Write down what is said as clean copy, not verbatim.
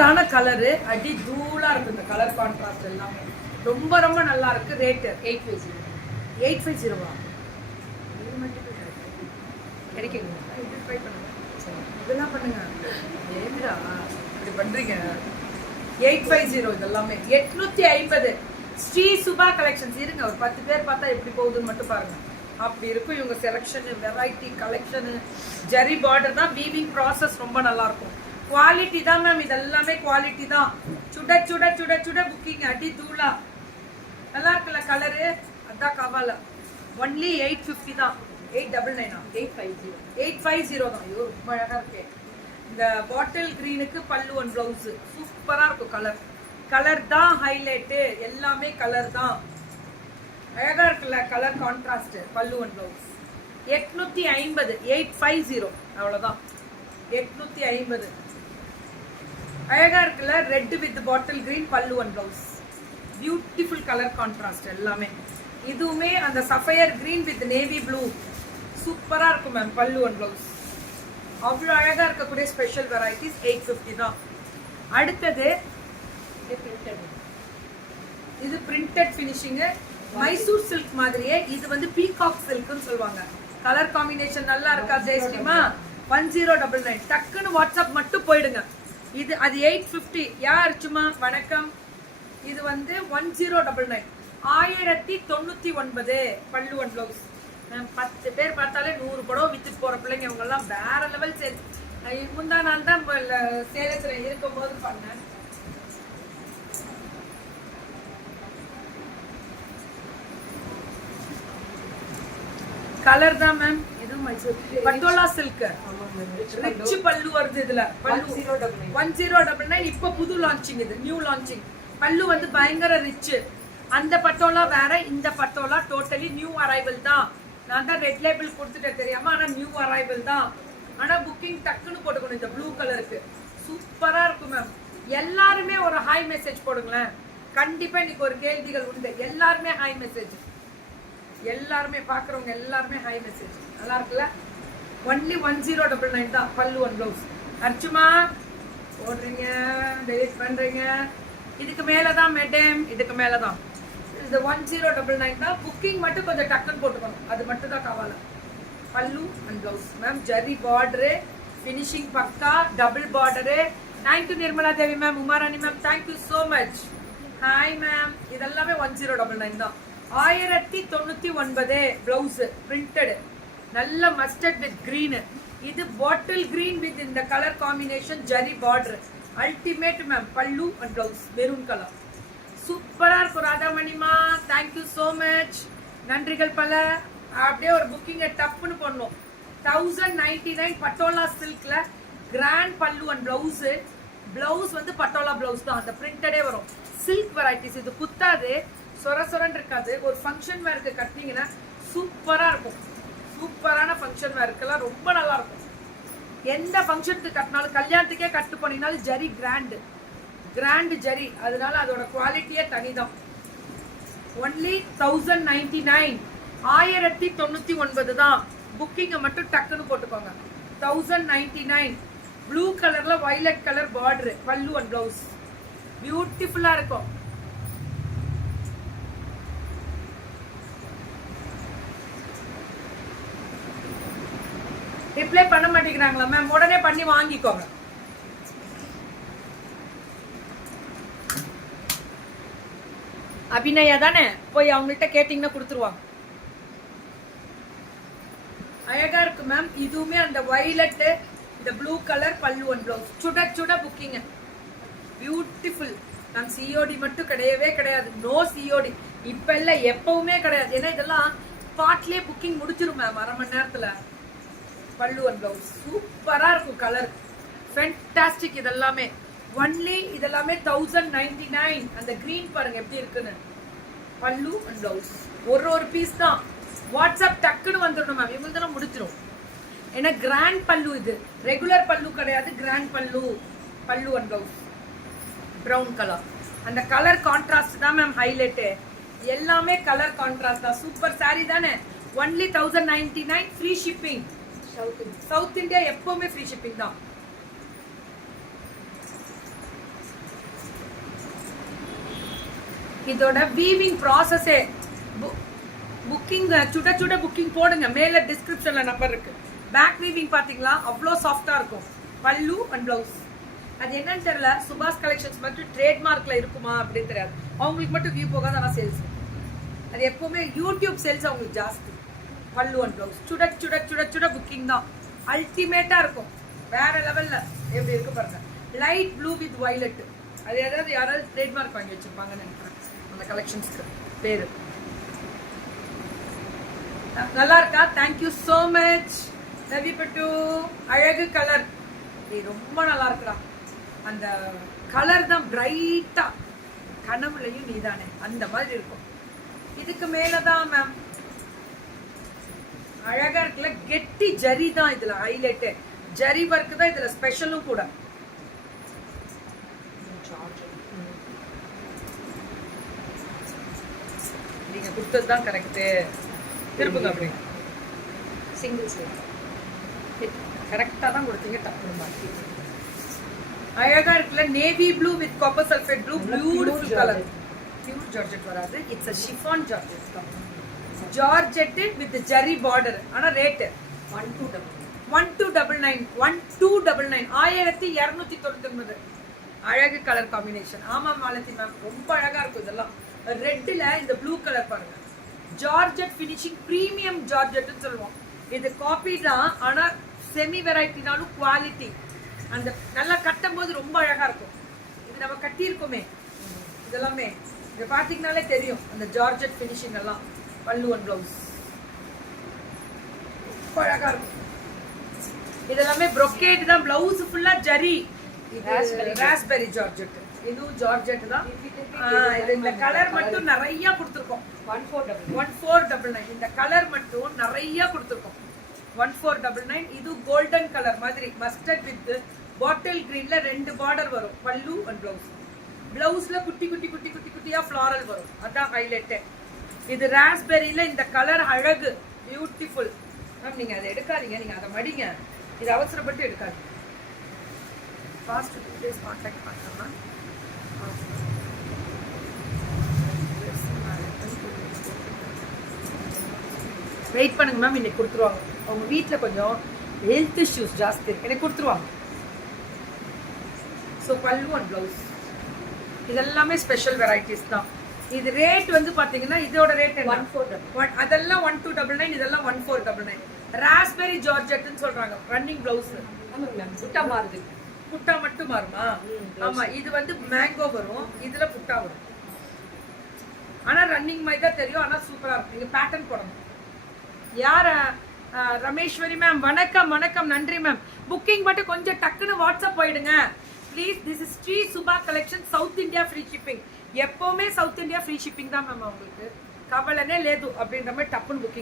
சூப்பரான கலரு, அடி தூளா இருக்கு இந்த கலர் கான்ட்ராஸ்ட் எல்லாமே. ரொம்ப ரொம்ப நல்லா இருக்கு. ரேட்டு 850. 850 கிடைக்குங்க. இது ட்ரை பண்ணுங்க. இதெல்லாம் பண்ணுங்க. ஏமிடா இப்படி பண்றீங்க? 850 இதெல்லாமே 850. ஸ்ரீ சுபா கலெக்ஷன்ஸ். இருங்க ஒரு 10 பேர் பார்த்தா எப்படி போகுதுன்னு மட்டும் பாருங்க. அப்படி இருக்கும் இவங்க செலெக்ஷனு, வெரைட்டி கலெக்ஷனு. ஜெரி பார்டர் தான், வீவிங் ப்ராசஸ் ரொம்ப நல்லா இருக்கும். குவாலிட்டி தான் மேம், இதெல்லாமே குவாலிட்டி தான். சுட சுட சுட சுட புக்கிங் அடி தூளா. நல்லா இருக்குல்ல கலரு? அதான் கவால. ஒன்லி 850 தான். 899 850 தான். ஐயோ ரொம்ப அழகா இருக்கு. இந்த பாட்டில் கிரீனுக்கு பல்லு ஒன் பிளவுஸ் சூப்பரா இருக்கும். கலர் தான் ஹைலைட்டு. எல்லாமே கலர் தான். அழகா இருக்குல்ல கலர் கான்ட்ராஸ்ட். பல்லு ஒன் பிளவுஸ் 850. 850 அவ்வளவுதான். 850 அழகா இருக்குல்ல. ரெட் வித் பாட்டில் கிரீன் பல்லு one blouse. Beautiful colour contrast எல்லாமே. இதுவுமே அந்த sapphire green with navy blue சூப்பரா இருக்கும் மேம். பல்லு ஒன் பிளவுஸ் அவ்வளோ அழகா இருக்கக்கூடிய ஸ்பெஷல் வெரைட்டிஸ். 850 தான். அடுத்தது இது பிரிண்டட் ஃபினிஷிங் மைசூர் சில்க் மாதிரியே. இது வந்து பீகாக் சில்க்னு சொல்லுவாங்க. கலர் காம்பினேஷன் நல்லா இருக்கா ஜெயஸ்ரீமா? 1099. டக்குன்னு வாட்ஸ்அப் மட்டும் போயிடுங்க. இது அது 850. யார் சும்மா வணக்கம். இது வந்து 1099. 1099 பல்லு ஒன் பிளவுஸ். 10 பேர் பார்த்தாலே 100 படம் வித்துட்டு போற பிள்ளைங்க இவங்க எல்லாம் வேற லெவல் சேல். முந்தா நான் தான் சேலத்துல இருக்கும் போது பண்ணேன். கலர் தான் மேம். இது மைசூர் பட்டோலா சில்க் ரிச் பல்லு வருது. இதுல பல்லு 1099. இப்ப புது லான்ச்சிங், இது நியூ லான்ச்சிங். பல்லு வந்து பயங்கர ரிச். அந்த பட்டோலா வேற, இந்த பட்டோலா டோட்டலி நியூ அரைவல் தான். நான் தான் ரெட் லேபிள் கொடுத்துட்டேன் தெரியாம, ஆனா நியூ அரைவல் தான். ஆனா புக்கிங் டக்குன்னு போட்டுக்கணும். இந்த ப்ளூ கலருக்கு சூப்பரா இருக்கும் மேம். எல்லாருமே ஒரு ஹாய் மெசேஜ் போடுங்களேன். கண்டிப்பா இன்னைக்கு ஒரு கேள்விகள் உண்டு. எல்லாருமே ஹாய் மெசேஜ். எல்லாருமே பாக்குறவங்க எல்லாருமே ஹை மெசேஜ். நல்லா இருக்குல்ல? ஒன்லி 1099 தான். பல்லு ஒன் பிளவுஸ். அர்ச்சுமா போடுறீங்க, டெலிட் பண்றீங்க. இதுக்கு மேலதான் மேடம், இதுக்கு மேலதான். இது 1099 தான். புக்கிங் மட்டும் கொஞ்சம் டக்குன்னு போட்டுக்கணும். அது மட்டும் தான் கவலை. Pallu and blouse ma'am. Zari border, finishing பக்கா, double border. Thank you Nirmala Devi ma'am, Umarani ma'am, thank you so much. Hi ma'am. இதெல்லாமே 1099 தான். 1099 பிளவுஸ் பிரிண்டட். நல்ல மஸ்டர்ட் வித் கிரீன். இது பாட்டில் கிரீன் வித் இந்த colour combination zari border. Ultimate ma'am. Pallu and blouse maroon colour சூப்பரா இருக்கும். ராதாமணிமா thank you so much. நன்றிகள் பல. அப்படியே ஒரு புக்கிங் டப்புன்னு பண்ணணும். 1099 பட்டோலா சில்க்ல grand pallu and blouse. Blouse வந்து பட்டோலா பிளவுஸ் தான். அந்த பிரிண்டடே வரும். Silk varieties. இது குத்தாது, சொர சொரன்னு இருக்காது. ஒரு ஃபங்க்ஷன் வேருக்கு கட்டினீங்கன்னா சூப்பரா இருக்கும். சூப்பரான ஃபங்க்ஷன் வேருக்கெல்லாம் ரொம்ப நல்லா இருக்கும். எந்த ஃபங்க்ஷனுக்கு கட்டினாலும், கல்யாணத்துக்கே கட்டு பண்ணினாலும் ஜரி கிராண்ட் ஜரி. அதனால அதோட குவாலிட்டியே தனிதான். ஒன்லி 1099. 1099 தான். புக்கிங்கை மட்டும் டக்குன்னு போட்டுக்கோங்க. 1099. ப்ளூ கலர்ல வயலட் கலர் பார்டர். பல்லு அண்ட் பிளவுஸ் பியூட்டிஃபுல்லா இருக்கும். ரிப்ளை பண்ண மாட்டேங்கிறாங்களா மேம்? உடனே பண்ணி வாங்கிக்கோங்க. அபிநயா தானே? போய் அவங்கள்ட்ட கேட்டீங்கன்னா கொடுத்துருவாங்க. அழகா இருக்கு மேம். இதுவுமே அந்த வயலட், இந்த ப்ளூ கலர் பல்லு ஒன் பிளவுஸ். சுட சுட புக்கிங். பியூட்டிஃபுல். நம் சிஓடி மட்டும் கிடையவே கிடையாது. No COD. இப்ப இல்ல, எப்பவுமே கிடையாது. ஏன்னா இதெல்லாம் ஸ்பாட்லயே புக்கிங் முடிச்சிரும் மேம், 1/2 மணி நேரத்துல. பல்லு அண்ட் பிளவுஸ் சூப்பரா இருக்கும். Colour fantastic. இதெல்லாமே ஒன்லி இதெல்லாமே 1099. அந்த கிரீன் பாருங்க எப்படி இருக்குன்னு. பல்லு அண்ட் பிளவுஸ் ஒரு பீஸ் தான். வாட்ஸ்அப் டக்குன்னு வந்துடணும் மேம். இவங்க முடிச்சிடும். ஏன்னா கிராண்ட் பல்லு. இது ரெகுலர் பல்லு கிடையாது, கிராண்ட் பல்லு. பல்லு அண்ட் பிளவுஸ் ப்ரௌன் கலர். அந்த கலர் கான்ட்ராஸ்ட் தான் மேம் ஹைலைட்டு. எல்லாமே கலர் கான்ட்ராஸ்ட் தான். சூப்பர் சாரி தானே? Only 1099. Free shipping. South India எப்பவுமே ஃப்ரீ ஷிப்பிங் தான். இதோட வீவிங் ப்ராசஸே புக்கிங் சுட சுட புக்கிங் போடுங்க, மேல டிஸ்கிரிப்ஷன்ல நம்பர் இருக்கு. பேக் வீவிங் பாத்தீங்களா அவ்வளோ சாஃப்டா இருக்கும். பல்லு அண்ட் பிளவுஸ் அது என்னன்னு தெரியல. சுபாஷ் கலெக்ஷன்ஸ் மட்டும் ட்ரேட்மார்க்ல இருக்குமா அப்படின்னு தெரியாது. அவங்களுக்கு மட்டும் வியூ போகாது, ஆனால் சேல்ஸ் அது எப்பவுமே யூடியூப் சேல்ஸ் அவங்களுக்கு ஜாஸ்தி. பல்லு அண்ட் பிளவுஸ் சுட சுட சுட சுட புக்கிங் தான் அல்டிமேட்டா இருக்கும். வேற லெவல்ல எப்படி இருக்கு பாருங்க. லைட் ப்ளூ வித் வயலட், அது யாராவது ட்ரேட்மார்க் வாங்கி வச்சிருப்பாங்கன்னு நினைக்கிறேன் அந்த கலெக்ஷன்ஸ்க்கு பேரு. நல்லா இருக்கா? தேங்க்யூ சோ மச் ரவி பட்டு. அழகு கலர் ரொம்ப நல்லா இருக்குடா. அந்த கலர் தான் பிரைட்டா கனவுலையும் நீதானே அந்த மாதிரி இருக்கும். இதுக்கு மேலதான் மேம் அழகா இருக்குல்ல. கெட்டி ஜரி தான் இதுல ஹைலைட். ஜரி ஒர்க் தான் இதுல ஸ்பெஷலும் கூட. நீங்க கொடுத்தது தான் கரெக்ட். திருப்புங்க அப்படி சிங்கிள் கரெக்டா தான் கொடுத்தீங்க. தப்பு அழகா இருக்குல்ல. Navy blue with copper sulphate blue, beautiful colour. Pure georgette வராது, இட்ஸ் a chiffon ஜார்ஜெட் தான். Georgette with zari border. ஆனா ரேட் 1299 1299 அழகு கலர் காம்பினேஷன். ஆமா மாலதி மேம் ரொம்ப அழகா இருக்கும். இதெல்லாம் ரெட்ல இந்த ப்ளூ கலர் பாருங்க. ஜார்ஜெட் ஃபினிஷிங் பிரீமியம் ஜார்ஜெட்னு சொல்லுவோம். இது காப்பி தான், ஆனா செமி வெரைட்டினாலும் குவாலிட்டி. அந்த நல்லா கட்டும் போது ரொம்ப அழகா இருக்கும். இது நம்ம கட்டி இருக்கோமே இதெல்லாமே இதை பாத்தீங்கன்னாலே தெரியும் அந்த ஜார்ஜெட் ஃபினிஷிங் எல்லாம். பல்லு அண்ட் பிளவுஸ் ரொம்ப அழகா இருக்கும். இதெல்லாமே brocade தான். பிளவுஸ் ஃபுல்லா ஜரி. Raspberry georgette. இதுவும் ஜார்ஜெட் தான். இது இந்த கலர் மட்டும் நிறைய கொடுத்துருக்கோம். 1499 இந்த கலர் மட்டும் நிறைய கொடுத்துருக்கோம். 1499. இது கோல்டன் கலர் மாதிரி மஸ்டர்ட் வித் பாட்டில் கிரீன்ல 2 பார்டர் வரும். பல்லு அண்ட் பிளவுஸ். பிளவுஸ்ல குட்டி குட்டி குட்டி குட்டி குட்டியா ஃபிளாரல் வரும். அதான் ஹைலைட். இது ராஸ்பெரியில இந்த கலர் அழகு பியூட்டிஃபுல். மேம் நீங்க அதை எடுக்காதீங்க, நீங்க அதை மடிங்க. இது அவசரப்பட்டு எடுக்காதீங்க. ஃபாஸ்ட் 2 days கான்டாக்ட் பண்ணலாமா? வெயிட் பண்ணுங்க மேம், இன்னைக்கு கொடுத்துருவாங்க. அவங்க வீட்டில் கொஞ்சம் ஹெல்த் இஷ்யூஸ் ஜாஸ்தி, எனக்கு கொடுத்துருவாங்க. ஸோ பல்லு அண்ட் பிளவுஸ் இதெல்லாமே ஸ்பெஷல் வெரைட்டிஸ் தான். இது ரேட் வந்து பார்த்தீங்கன்னா இதோட ரேட் அதெல்லாம் 1299, இதெல்லாம் 1499. ராஸ்பெரி ஜார்ஜெட்னு சொல்றாங்க. ரன்னிங் பிளவுஸ் புட்டா மாறுது. புட்டா மட்டும் மாறுமா? ஆமா, இது வந்து மேங்கோ வரும், இதுல புட்டா வரும். ஆனா ரன்னிங் மாதிரி தான் தெரியும். ஆனா சூப்பரா இருக்கும். நீங்க பேட்டர்ன் போடணும். யார ரமேஸ்வரி மேம் வணக்கம் வணக்கம், நன்றி மேம். புக்கிங் மட்டும் கொஞ்சம் டக்குன்னு வாட்ஸ்அப் போயிடுங்க please. This is Sri Subha collection, south India free shipping. எப்பவுமே சவுத் இந்தியா ஃப்ரீ ஷிப்பிங் தான் மேம். உங்களுக்கு கவலைனே லேது அப்படின்ற மாதிரி டப்புன்னு புக்கிங்